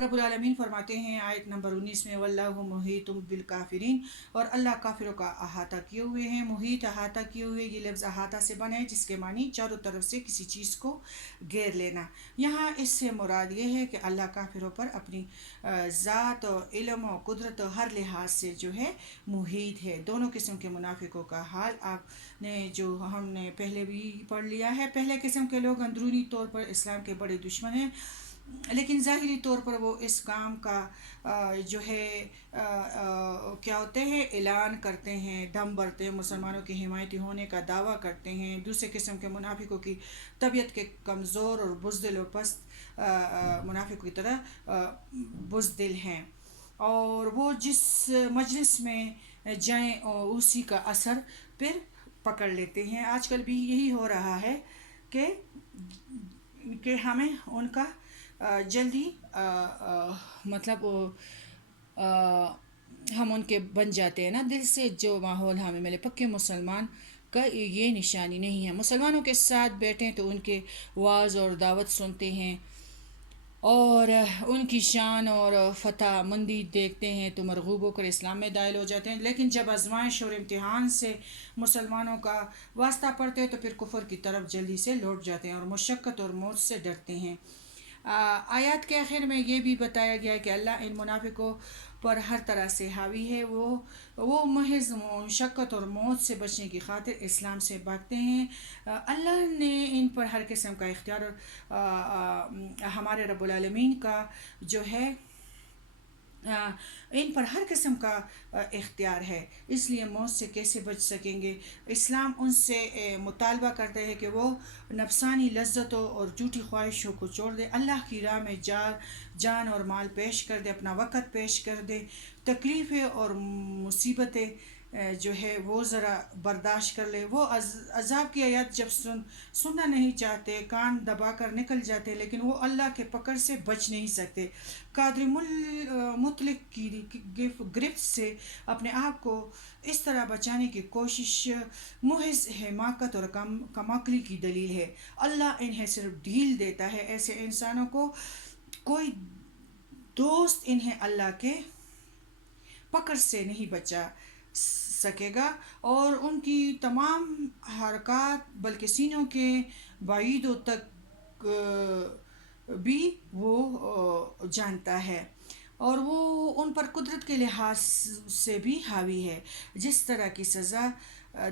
رب العالمین فرماتے ہیں آیت نمبر 19 میں واللہ محیط بالکافرین، اور اللہ کافروں کا احاطہ کیے ہوئے ہیں۔ محیط احاطہ کیے ہوئے، یہ لفظ احاطہ سے بنا ہے جس کے معنی چاروں طرف سے کسی چیز کو گھیر لینا۔ یہاں اس سے مراد یہ ہے کہ اللہ کافروں پر اپنی ذات و علم و قدرت و ہر لحاظ سے جو ہے محیط ہے۔ دونوں قسم کے منافقوں کا حال آپ نے جو ہم نے پہلے بھی پڑھ لیا ہے۔ پہلے قسم کے لوگ اندرونی طور پر اسلام کے بڑے دشمن ہیں، لیکن ظاہری طور پر وہ اس کام کا جو ہے کیا ہوتے ہیں، اعلان کرتے ہیں، دم بھرتے ہیں، مسلمانوں کی حمایتی ہونے کا دعویٰ کرتے ہیں۔ دوسرے قسم کے منافقوں کی طبیعت کے کمزور اور بزدل اور پست منافقوں کی طرح بزدل ہیں، اور وہ جس مجلس میں جائیں اور اسی کا اثر پھر پکڑ لیتے ہیں۔ آج کل بھی یہی ہو رہا ہے کہ ہمیں ان کا جلدی مطلب ہم ان کے بن جاتے ہیں نا دل سے، جو ماحول ہمیں ملے۔ پکے مسلمان کا یہ نشانی نہیں ہے۔ مسلمانوں کے ساتھ بیٹھیں تو ان کے وعظ اور دعوت سنتے ہیں اور ان کی شان اور فتح مندی دیکھتے ہیں تو مرغوب ہو کر اسلام میں داخل ہو جاتے ہیں، لیکن جب آزمائش اور امتحان سے مسلمانوں کا واسطہ پڑتے ہیں تو پھر کفر کی طرف جلدی سے لوٹ جاتے ہیں اور مشقت اور موت سے ڈرتے ہیں۔ آیات کے آخر میں یہ بھی بتایا گیا ہے کہ اللہ ان منافقوں پر ہر طرح سے حاوی ہے، وہ محض مشقت اور موت سے بچنے کی خاطر اسلام سے بھاگتے ہیں۔ اللہ نے ان پر ہر قسم کا اختیار اور ہمارے رب العالمین کا جو ہے ان پر ہر قسم کا اختیار ہے، اس لیے موت سے کیسے بچ سکیں گے؟ اسلام ان سے مطالبہ کرتا ہے کہ وہ نفسانی لذتوں اور جھوٹی خواہشوں کو چھوڑ دے، اللہ کی راہ میں جان اور مال پیش کر دے، اپنا وقت پیش کر دے، تکلیفیں اور مصیبتیں جو ہے وہ ذرا برداشت کر لے۔ وہ عذاب کی آیات جب سننا نہیں چاہتے، کان دبا کر نکل جاتے، لیکن وہ اللہ کے پکڑ سے بچ نہیں سکتے۔ قادر مطلق کی گرفت سے اپنے آپ کو اس طرح بچانے کی کوشش محض حماقت اور کم عقلی کی دلیل ہے۔ اللہ انہیں صرف ڈھیل دیتا ہے، ایسے انسانوں کو کوئی دوست انہیں اللہ کے پکڑ سے نہیں بچا سکے گا، اور ان کی تمام حرکات بلکہ سینوں کے بعیدوں تک بھی وہ جانتا ہے، اور وہ ان پر قدرت کے لحاظ سے بھی حاوی ہے۔ جس طرح کی سزا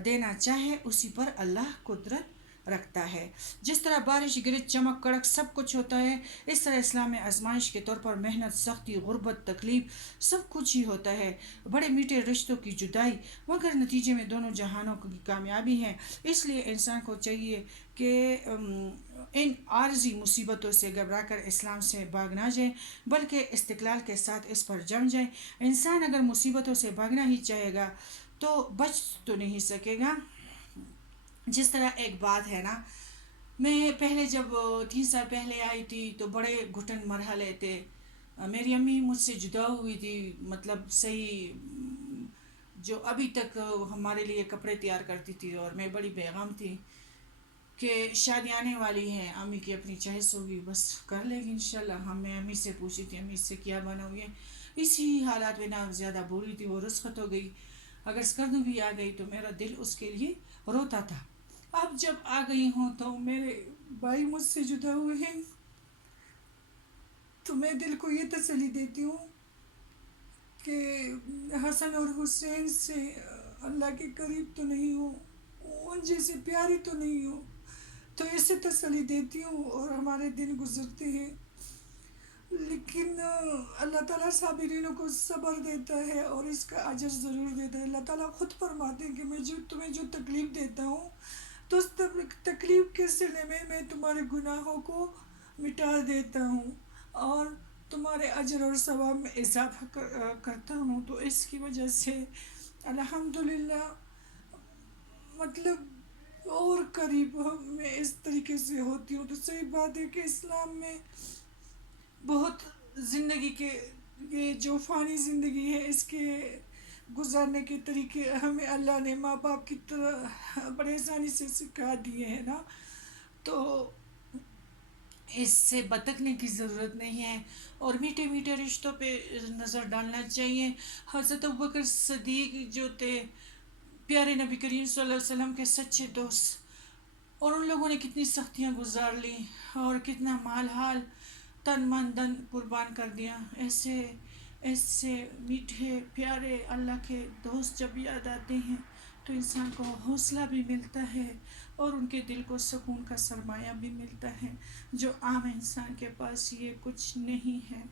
دینا چاہے اسی پر اللہ قدرت رکھتا ہے۔ جس طرح بارش، گرج، چمک، کڑک سب کچھ ہوتا ہے، اس طرح اسلام میں آزمائش کے طور پر محنت، سختی، غربت، تکلیف سب کچھ ہی ہوتا ہے۔ بڑے میٹھے رشتوں کی جدائی، مگر نتیجے میں دونوں جہانوں کی کامیابی ہے۔ اس لیے انسان کو چاہیے کہ ان عارضی مصیبتوں سے گھبرا کر اسلام سے بھاگ نہ جائے، بلکہ استقلال کے ساتھ اس پر جم جائے۔ انسان اگر مصیبتوں سے بھاگنا ہی چاہے گا تو بچ تو نہیں سکے گا۔ جس طرح ایک بات ہے نا، میں پہلے جب 3 سال پہلے آئی تھی تو بڑے گھٹن مرحلے تھے، میری امی مجھ سے جدا ہوئی تھی، مطلب صحیح جو ابھی تک ہمارے لیے کپڑے تیار کرتی تھی، اور میں بڑی بیغم تھی کہ شادی آنے والی ہے، امی کی اپنی چوائس ہوگی، بس کر لے گی انشاءاللہ۔ میں امی سے پوچھی تھی امی اس سے کیا بناؤ گے، اسی حالات میں نہ زیادہ بولی تھی، وہ رخصت ہو گئی، اگر سکردو بھی آ گئی تو میرا دل اس کے لیے روتا تھا۔ اب جب آ گئی ہوں تو میرے بھائی مجھ سے جدا ہوئے ہیں تو میں دل کو یہ تسلی دیتی ہوں کہ حسن اور حسین سے اللہ کے قریب تو نہیں ہو، ان جیسے پیاری تو نہیں ہو، تو اسے تسلی دیتی ہوں اور ہمارے دن گزرتے ہیں۔ لیکن اللہ تعالیٰ صابرینوں کو صبر دیتا ہے اور اس کا اجر ضرور دیتا ہے۔ اللہ تعالیٰ خود فرماتے ہیں کہ میں تمہیں جو تکلیف دیتا ہوں تو اس تکلیف کے صلے میں تمہارے گناہوں کو مٹا دیتا ہوں اور تمہارے اجر اور ثواب میں اضافہ کرتا ہوں۔ تو اس کی وجہ سے الحمدللہ مطلب اور قریب میں اس طریقے سے ہوتی ہوں۔ تو صحیح بات ہے کہ اسلام میں بہت زندگی کے یہ جو فانی زندگی ہے اس کے گزارنے کے طریقے ہمیں اللہ نے ماں باپ کی طرح بڑے آسانی سے سکھا دیے ہیں نا۔ تو اس سے بھٹکنے کی ضرورت نہیں ہے، اور میٹھے میٹھے رشتوں پہ نظر ڈالنا چاہیے۔ حضرت ابوبکر صدیق جو تھے پیارے نبی کریم صلی اللہ علیہ وسلم کے سچے دوست، اور ان لوگوں نے کتنی سختیاں گزار لی اور کتنا مال حال تن من دن قربان کر دیا۔ ایسے ایسے میٹھے پیارے اللہ کے دوست جب یاد آتے ہیں تو انسان کو حوصلہ بھی ملتا ہے، اور ان کے دل کو سکون کا سرمایہ بھی ملتا ہے، جو عام انسان کے پاس یہ کچھ نہیں ہے۔